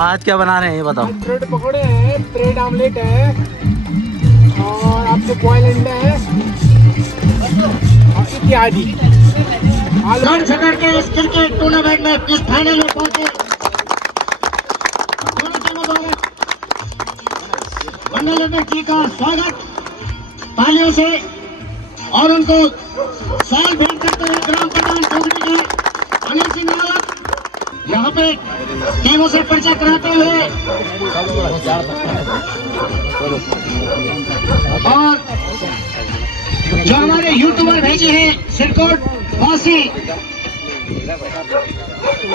आज क्या बना रहे हैं ये बताओ। ब्रेड पकौड़े हैं, ब्रेड आमलेट है और आपको बॉयल अंडा है और इत्यादि। छकड़ के इस क्रिकेट टूर्नामेंट में इस फाइनल में पहुंचे दोनों टीमों द्वारा मंडल जी का स्वागत तालियों से और उनको साल भेंट करते हुए ग्राम प्रधान डोगरी के अनिल सिंह रावत यहाँ पे टीमों से परिचय कराते हुए और जो हमारे यूट्यूबर भेजे हैं सिरकोट वासी,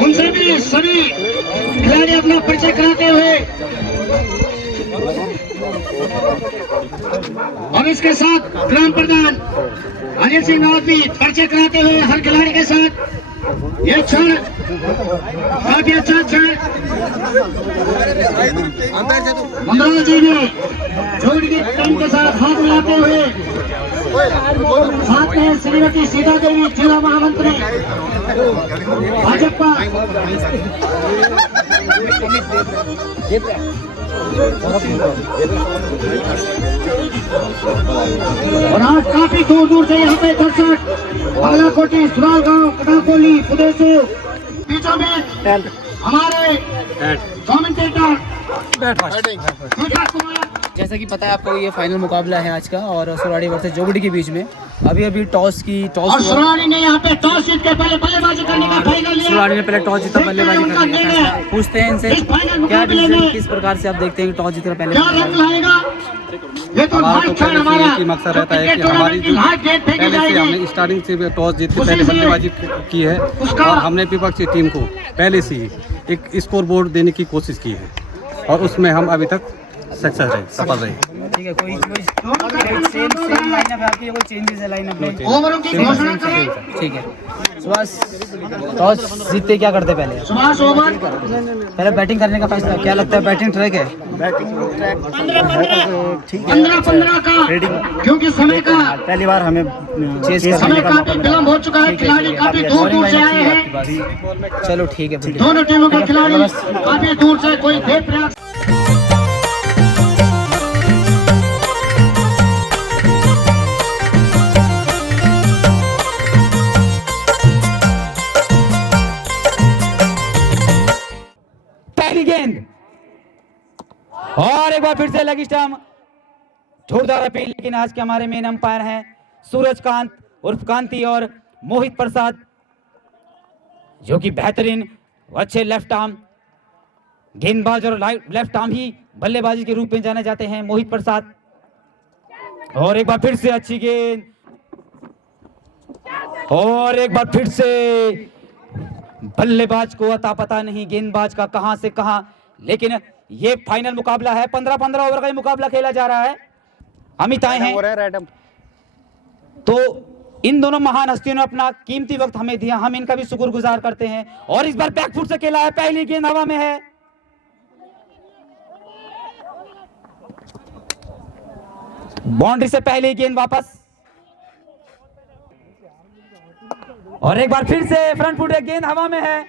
उनसे भी सभी खिलाड़ी अपना परिचय कराते हुए और इसके साथ ग्राम प्रधान अनिल सिंह रावत भी परिचय कराते हुए हर खिलाड़ी के साथ ये क्षण काफी अच्छा क्षण मंगल जी ने जोड़ी की टीम के साथ हाथ मिलाते हुए साथ में श्रीमती सीता देवी जिला महामंत्री भाजपा और आज काफी दूर दूर से यहाँ पे दर्शक बालाकोटी, सुराल गांव, कटाकोली, पुदेसू, बीचों में हमारे कमेंटेटर जैसा कि पता है आपको ये फाइनल मुकाबला है आज का और सुराड़ी वर्सेस जोगड़ी के बीच में अभी टॉस सुराड़ी ने यहाँ पे टॉस जीत के पहले बल्लेबाजी करने का फैसला लिया। सुराड़ी ने पहले टॉस जीता बल्लेबाजी करने का फैसला। पूछते हैं इनसे क्या डिसीजन किस प्रकार से आप देखते हैं कि टॉस जीतकर पहले हमारा तो मकसद रहता है कि हमारी जो पहले से हमने स्टार्टिंग से टॉस जीत के पहले बल्लेबाजी की है और हमने विपक्षी टीम को पहले से ही एक स्कोर बोर्ड देने की कोशिश की है और उसमें हम अभी तक सक्सेस रहे, सफल रहे। ठीक है, कोई सेम लाइनअप है आपकी, कोई चेंजेस है लाइनअप में? ठीक है। सुभाष टॉस जीतते क्या करते पहले? सुभाष ओवर पहले बैटिंग करने का फैसला, क्या लगता है बैटिंग ट्रैक है? ठीक है 15 का, क्योंकि समय का पहली बार हमें समय काफी विलम्ब हो चुका है, खिलाड़ी काफी दूर दूर से आए हैं। चलो ठीक है, दोनों टीमों के खिलाड़ी काफी दूर से, कोई देर प्रयास गेंद और एक बार फिर से लगी स्टंप, जोरदार अपील। लेकिन आज के हमारे मेन अंपायर हैं सूरजकांत उर्फ कांति और मोहित प्रसाद, जो कि बेहतरीन अच्छे लेफ्ट आर्म गेंदबाज और लेफ्ट आर्म ही बल्लेबाजी के रूप में जाने जाते हैं मोहित प्रसाद। और एक बार फिर से अच्छी गेंद और एक बार फिर से बल्लेबाज को अता पता नहीं गेंदबाज का कहां से कहां। लेकिन ये फाइनल मुकाबला है, 15-15 ओवर का ये मुकाबला खेला जा रहा है। अमित आए हैं तो इन दोनों महान हस्तियों ने अपना कीमती वक्त हमें दिया, हम इनका भी शुक्रगुजार करते हैं। और इस बार बैकफुट से खेला है, पहली गेंद हवा में है, बाउंड्री से पहली गेंद वापस। और एक बार फिर से फ्रंट फुट, गेंद हवा में है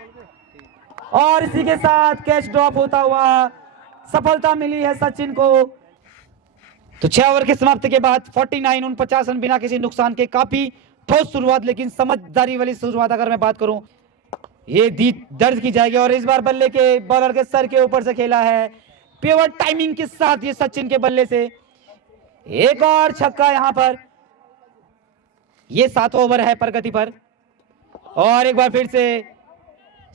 और इसी के साथ कैच ड्रॉप होता हुआ सफलता मिली है सचिन को। तो 6 ओवर की समाप्ति के बाद 49 रन बिना किसी नुकसान के, काफी ठोस शुरुआत, लेकिन समझदारी वाली शुरुआत अगर मैं बात करूं ये दर्ज की जाएगी। और इस बार बल्ले के बॉलर के सर के ऊपर से खेला है, प्योर टाइमिंग के साथ ये सचिन के बल्ले से एक और छक्का यहां पर। ये 7 ओवर है प्रगति पर। और एक बार फिर से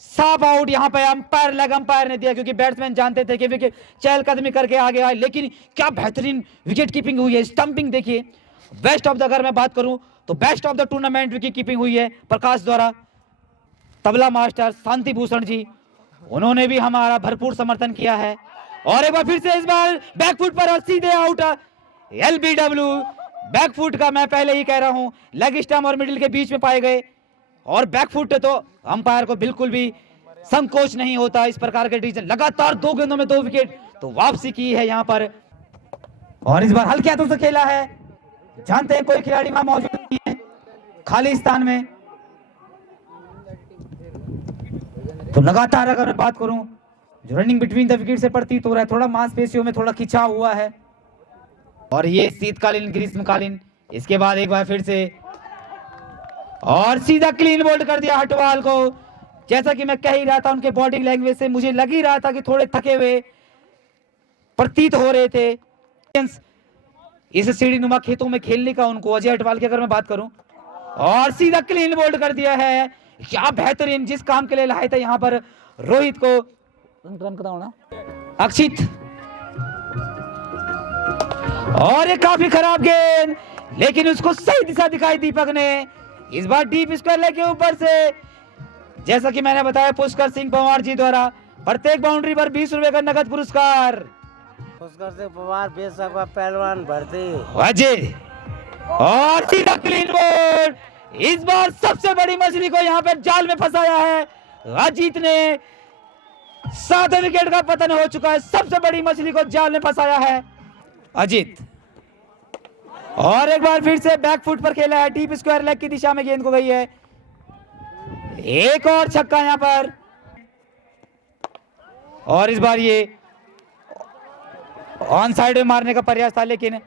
साफ आउट यहां पे अंपायर, लेग अंपायर ने दिया, क्योंकि बैट्समैन जानते थे कि विकेट चहलकदमी करके आगे आए। लेकिन क्या बेहतरीन विकेट कीपिंग हुई है, स्टंपिंग देखिए। बेस्ट ऑफ द, अगर मैं बात करूं तो best of the tournament wicket keeping हुई है प्रकाश द्वारा। तबला मास्टर शांति भूषण जी, उन्होंने भी हमारा भरपूर समर्थन किया है। और एक बार फिर से इस बार बैकफुट पर सीधे आउट, एलबीडब्ल्यू बैकफुट का मैं पहले ही कह रहा हूं, लेग स्टंप और मिडिल के बीच में पाए गए। और बैकफुट तो अंपायर को बिल्कुल भी संकोच नहीं होता इस प्रकार के डिसीजन। लगातार 2 गेंदों में 2 विकेट, तो वापसी की है यहाँ पर। और इस बार हल्के हाथों से खेला है, जानते हैं कोई खिलाड़ी वहां मौजूद नहीं है खाली स्थान में। तो लगातार अगर मैं बात करूं, जो रनिंग बिटवीन द विकेट से प्रतीत हो रहा है, थोड़ा मांसपेशियों में थोड़ा खिंचाव हुआ है। और ये शीतकालीन ग्रीष्मकालीन, इसके बाद एक बार फिर से और सीधा क्लीन बोल्ड कर दिया हटवाल को। जैसा कि मैं कह ही रहा था, उनके बॉडी लैंग्वेज से मुझे लग ही रहा था कि थोड़े थके हुए प्रतीत हो रहे थे। इस सीढ़ी नुमा खेतों में खेलने का उनको, अजय हटवाल की अगर मैं बात करूं, और सीधा क्लीन बोल्ड कर दिया है। क्या बेहतरीन, जिस काम के लिए लाए थे यहाँ पर रोहित को। रन करता हूं ना अक्षित, और ये काफी खराब गेंद, लेकिन उसको सही दिशा दिखाई दीपक ने। इस बार डीप स्क्वायर लेग के ऊपर से, जैसा कि मैंने बताया पुष्कर सिंह पंवार जी द्वारा प्रत्येक बाउंड्री पर 20 रुपए का नगद पुरस्कार। पुष्कर सिंह पंवार 20 का पहलवान भर्ती अजय, और सीधा क्लीन बोल्ड। इस बार सबसे बड़ी मछली को यहाँ पर जाल में फंसाया है अजीत ने। 7वें विकेट का पतन हो चुका है, सबसे बड़ी मछली को जाल में फंसाया है अजीत। और एक बार फिर से बैक फुट पर खेला है, डीप स्क्वायर लेग की दिशा में गेंद को गई है। एक और छक्का यहां पर, और इस बार ये ऑन साइड में मारने का प्रयास था, लेकिन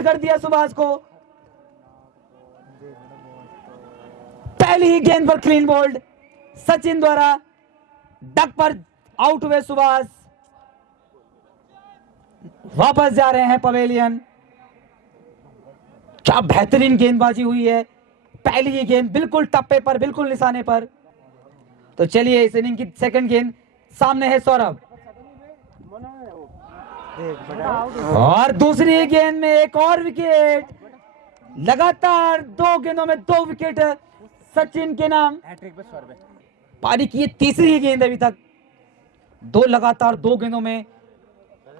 कर दिया सुभाष को। पहली ही गेंद पर क्लीन बोल्ड सचिन द्वारा, डक पर आउट हुए सुभाष। वापस जा रहे हैं पवेलियन। क्या बेहतरीन गेंदबाजी हुई है, पहली ही गेंद बिल्कुल टप्पे पर, बिल्कुल निशाने पर। तो चलिए इस इनिंग की सेकंड गेंद सामने है सौरभ, और दूसरी गेंद में एक और विकेट। लगातार 2 गेंदों में 2 विकेट सचिन के नाम। पारी की ये तीसरी ही गेंद अभी तक। 2 लगातार 2 गेंदों में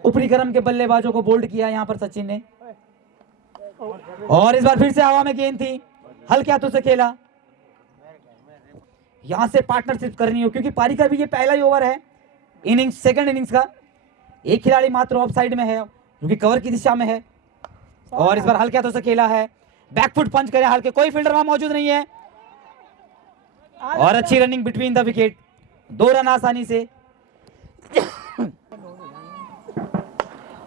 ऊपरी क्रम के बल्लेबाजों को बोल्ड किया यहां पर सचिन ने। और इस बार फिर से हवा में गेंद थी, हल्के हाथों से खेला। यहां से पार्टनरशिप करनी हो, क्योंकि पारी का भी ये पहला ही ओवर है इनिंग्स, सेकंड इनिंग्स का। एक खिलाड़ी मात्र ऑफ साइड में है, जो कि कवर की दिशा में है। और इस बार हल्के हाथों से खेला है, बैकफुट पंच करे हल्के, कोई फील्डर वहां मौजूद नहीं है। और अच्छी running between the wicket, 2 run आसानी से।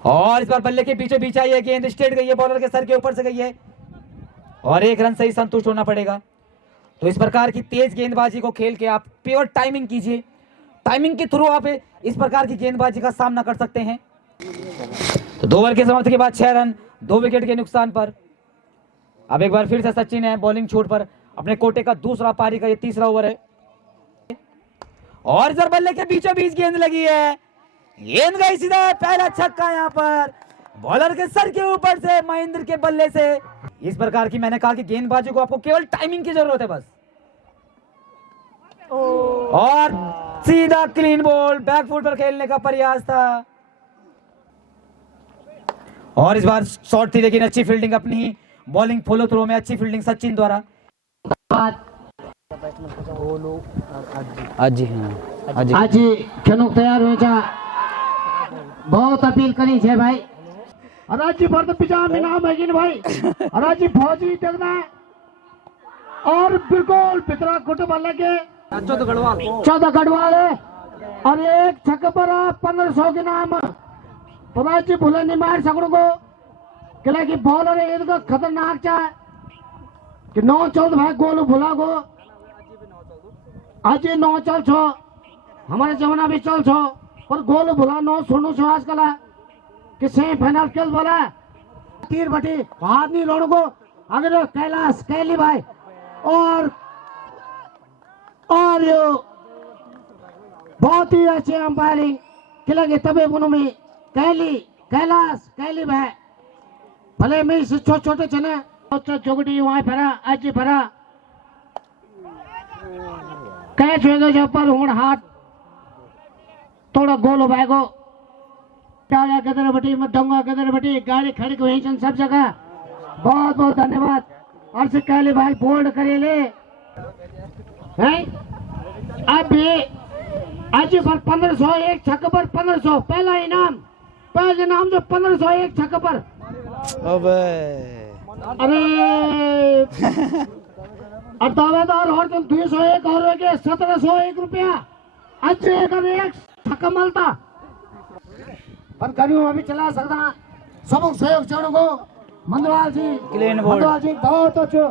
और इस बार बल्ले के पीछे बीच आई है गेंद, स्ट्रेट गई है, बॉलर के सर के ऊपर से गई है, और 1 रन से ही संतुष्ट होना पड़ेगा। तो इस प्रकार की तेज गेंदबाजी को खेल के आप प्योर टाइमिंग कीजिए, टाइमिंग के थ्रू आप इस प्रकार की गेंदबाजी का सामना कर सकते हैं। तो 2 ओवर के समाप्ति के बाद 6 रन 2 विकेट के नुकसान पर। अब एक बार फिर से सचिन है बॉलिंग छोड़ पर, अपने कोटे का दूसरा पारी का ये तीसरा ओवर है। और इस बार बल्ले के बीचों बीच गेंद लगी है, गेंद गई सीधा, पहला छक्का यहाँ पर बॉलर के सर के ऊपर से, महेंद्र के बल्ले से। इस प्रकार की मैंने कहा कि गेंदबाजी को आपको केवल टाइमिंग की जरूरत है बस। और सीधा क्लीन बॉल, बैकफुट पर खेलने का प्रयास था। और इस बार शॉट थी, लेकिन अच्छी फील्डिंग, अपनी ही बॉलिंग फॉलो थ्रो में अच्छी फील्डिंग सचिन द्वारा। आज खेलूक तैयार हो जा, बहुत अपील करी है भाई। अराजी भरत पिछा में नाम है कि भाई, अराजी फौजी देखना, और बिल्कुल पितरा कुट वाले के 14 गढ़वाल है, और एक छक्के पर 1500 के नाम। पराजी भूले नहीं मार सकड़ो को, क्या कि बॉलर है इनका खतरनाक चाहे कि 9-14 भाई गोलू भूला को। आज 9 चल छो, हमारे जमाना भी चल छो, पर गोलू भूला 9 सोनू छो आजकल है कि सेमीफाइनल खेल बोला तीर बटी हाथ नहीं लोड़ो को अगर कैलाश कैली भाई। और यो बहुत ही अच्छे अंपायरिंग खिलागे तबे बुनो में कैलाश कैली भाई, भले में छोटे छोटे चने जोगड़ी वहां भरा आज भरा कैच हो गयो पर हुण हाथ थोड़ा गोल होएगो टाड़ा गदर बटी मडंगा गदर बटी गाड़ी खड़ी को हिंसन सब जगह बहुत बहुत धन्यवाद और से कहले भाई बोल्ड करेले हैं अब ये आज पर 1500 एक छक्के पर 1500 पहला इनाम जो 1500 एक छक्के पर अरे और दावेदार और तुम 201 और हो गए 1701 रुपया अच्छे एक छक्का मलता पर करियो अभी चला सकता सबक सहयोग चढ़ गो मंदवाल जी बहुत अच्छो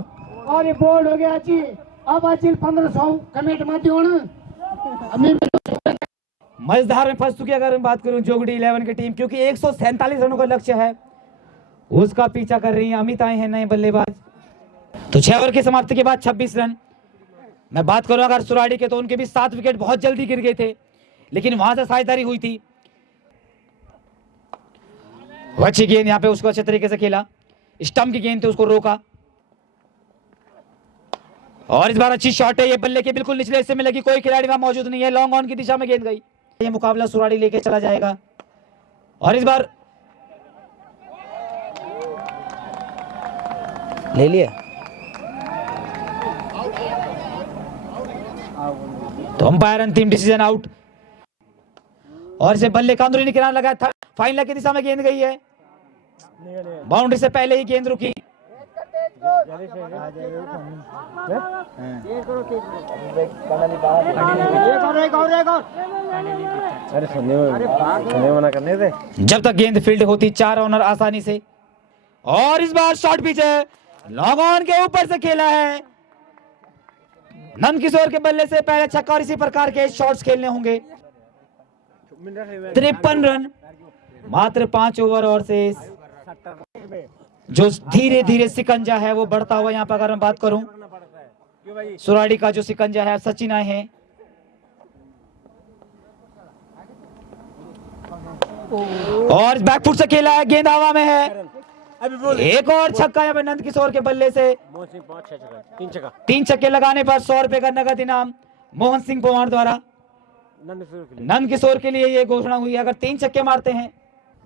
और ये बोर्ड हो गया जी अब आज 1500 कमेट मत होना मजेदार में फंस चुकी अगर मैं बात करूं जोगड़ी 11 की टीम, क्योंकि 147 रनों का लक्ष्य है उसका पीछा कर रही है। अमित आए हैं नए बल्लेबाज। तो 6 ओवर की समाप्ति के बाद 26 रन। मैं बात करूं अगर सुराड़ी के तो उनके भी 7 विकेट बहुत जल्दी गिर गए थे, लेकिन वहां से साझेदारी हुई थी। अच्छी गेंद यहाँ पे उसको अच्छे तरीके से खेला, स्टंप की गेंद थी उसको रोका और इस बार अच्छी शॉट है। ये बल्ले के बिल्कुल निचले हिस्से में लगी, कोई खिलाड़ी वहां मौजूद नहीं है, लॉन्ग ऑन की दिशा में गेंद गई। ये मुकाबला सुराड़ी लेके चला जाएगा और इस बार ले लिया तो अंपायर अंतिम डिसीजन आउट और इसे बल्ले का अंदरूनी किनारा लगा था। फाइनल की दिशा में गेंद गई है, बाउंड्री से पहले ही गेंद रुकी। जब तक गेंद फील्ड होती 4 रनर आसानी से और इस बार शॉट पिच है, लॉन्ग ऑन के ऊपर से खेला है। नंद किशोर के बल्ले से पहले छक्का और इसी प्रकार के शॉट्स खेलने होंगे। 53 रन मात्र 5 ओवर और से जो धीरे धीरे सिकंजा है वो बढ़ता हुआ यहाँ पर अगर मैं बात करूं सुराड़ी का जो सिकंजा है सचिन आए हैं और बैकफुट से खेला है, गेंद हवा में है। एक और छक्का यहाँ पे नंद किशोर के बल्ले से 3 छक्के लगाने पर 100 रुपए का नगद इनाम मोहन सिंह पवार द्वारा नंद किशोर के लिए ये घोषणा हुई। अगर 3 छक्के मारते हैं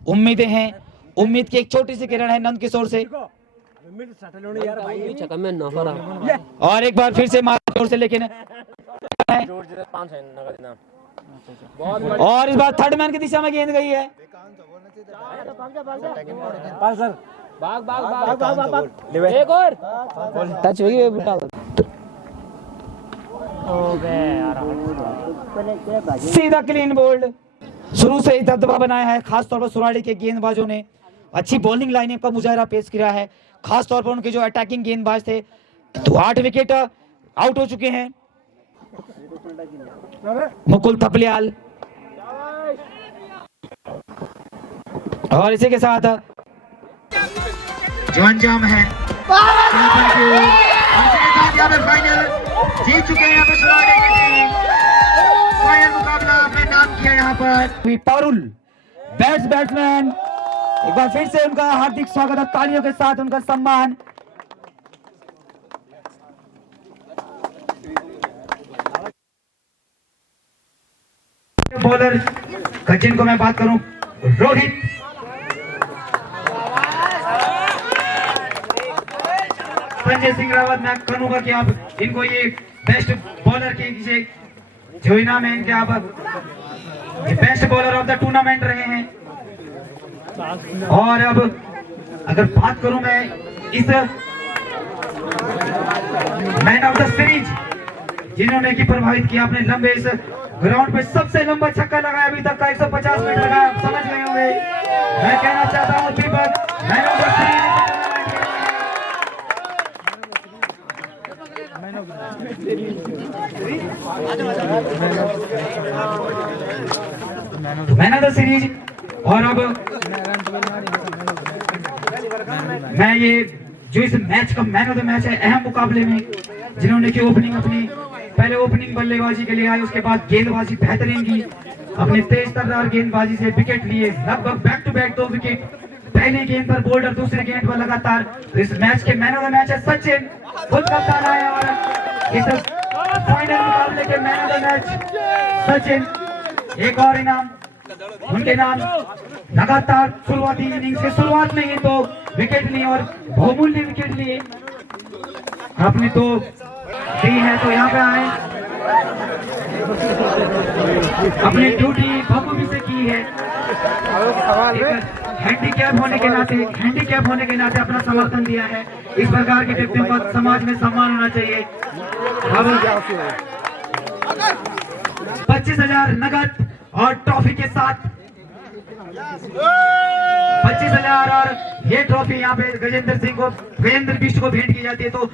उम्मीदें हैं, उम्मीद की एक छोटी सी किरण है नंद किशोर से और एक बार फिर से जोर से, लेकिन और इस बार थर्ड मैन की दिशा में गेंद गई है। एक और टच हुई सीधा क्लीन बोल्ड। शुरू से ही दबदबा बनाया है, खासतौर पर सुराड़ी के गेंदबाजों ने अच्छी बॉलिंग लाइनअप का मुजाहरा पेश किया है, खासतौर पर उनके जो अटैकिंग गेंदबाज थे। तो 8 विकेट आउट हो चुके हैं। मुकुल थपलियाल और इसी के साथ जो अंजाम है फाइनल जीत चुके हैं यहाँ पर सुराड़ी की टीम। फाइनल मुकाबला अपने नाम किया यहाँ पर पारुल बैट्समैन। एक बार फिर से उनका हार्दिक स्वागत है, तालियों के साथ उनका सम्मान। बॉलर जिनको मैं बात करूं रोहित, संजय सिंह रावत, मैं कहूंगा कि आप इनको ये बेस्ट बॉलर के जो इनाम है इनके आप best bowler of the tournament रहे हैं। और अब अगर बात करूं मैं इस मैन ऑफ द सीरीज जिन्होंने की प्रभावित किया अपने लंबे इस ग्राउंड पे सबसे लंबा छक्का लगाया अभी तक का 150 मीटर लगा, आप समझ गए होंगे। मैं कहना चाहता हूं Deepak man of the series man of the series. और अब मैं ये जो इस मैच का मैन ऑफ द मैच है अहम मुकाबले में जिन्होंने की ओपनिंग अपनी पहले ओपनिंग बल्लेबाजी के लिए आई, उसके बाद गेंदबाजी बेहतरीन की, अपनी तेज तर्रार गेंदबाजी से विकेट लिए, लगभग बैक टू बैक 2 विकेट पहली गेंद पर बोल्ड और दूसरी गेंद पर लगातार। तो इस मैच के मैन ऑफ द मैच है सचिन, खुद कप्तान आए और इस फाइनल मुकाबले के man of the match Sachin. एक और इनाम उनके नाम। लगातार शुरुआती इनिंग्स के शुरुआत में ही 2 विकेट ली और बहुमूल्य विकेट लिए, आपने 2 दी है। तो यहाँ पे आए, अपनी ड्यूटी बखूबी से की है। हैंडीकैप होने के नाते अपना समर्थन दिया है। इस प्रकार के व्यक्तियों का समाज में सम्मान होना चाहिए। अब 25,000 नगद और ट्रॉफी के साथ 25,000 और ये ट्रॉफी यहाँ पे गजेंद्र बिष्ट को भेंट की जाती है। तो